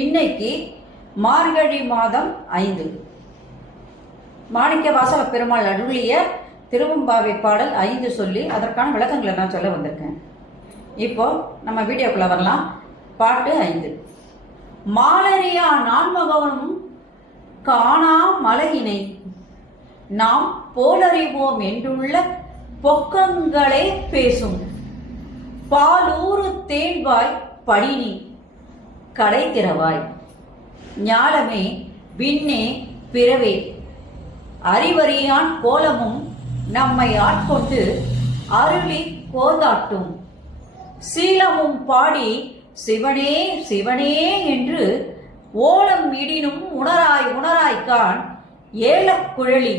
இன்னைக்கு மார்கழி மாதம் 5 மாணிக்கவாசக பெருமாள் அருளிய திருவெம்பாவை பாடல் 5 சொல்லி அதற்கான விளக்கங்களை நான் சொல்ல வந்திருக்கேன். இப்போ நம்ம வீடியோக்குள்ள வரலாம். பாட்டு 5. மாலரியா நான்மகனும் காணா மலையினை நாம் போலறிவோம் என்றுள்ள பொக்கங்களே பேசும் பாலூறு தேன்வாய் படினி கடை திறவாய் ஞாலமே விண்ணே பிறவே அறிவறியான் கோலமும் நம்மை ஆட்கொண்டு அருளி கோதாட்டும் சீலமும் பாடி சிவனே சிவனே என்று ஓலம் இடினும் உணராய் உணராய்கான் ஏலக்குழலி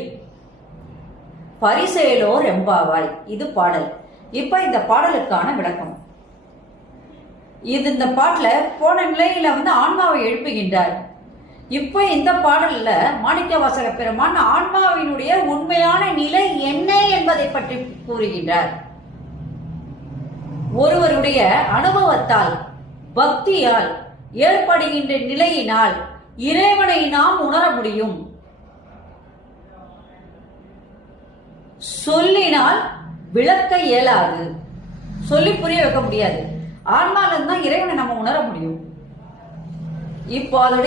பரிசேலோ ரெம்பாவாய். இது பாடல். இப்ப இந்த பாடலுக்கான விளக்கம். இந்த பாட்டுல போன நிலையில ஆன்மாவை எழுப்புகின்றார். இப்ப இந்த பாடல்ல மாணிக்கவாசக பெருமான் ஆன்மாவினுடைய உண்மையான நிலை என்ன என்பதை பற்றி கூறுகின்றார். ஒருவருடைய அனுபவத்தால் பக்தியால் ஏற்படுகின்ற நிலையினால் இறைவனை நாம் உணர முடியும். சொல்லினால் விளக்க இயலாது, சொல்லி புரிய வைக்க முடியாது. ஆன்மால தான் இறைவனை நம்ம உணர முடியும். இப்போ அதோட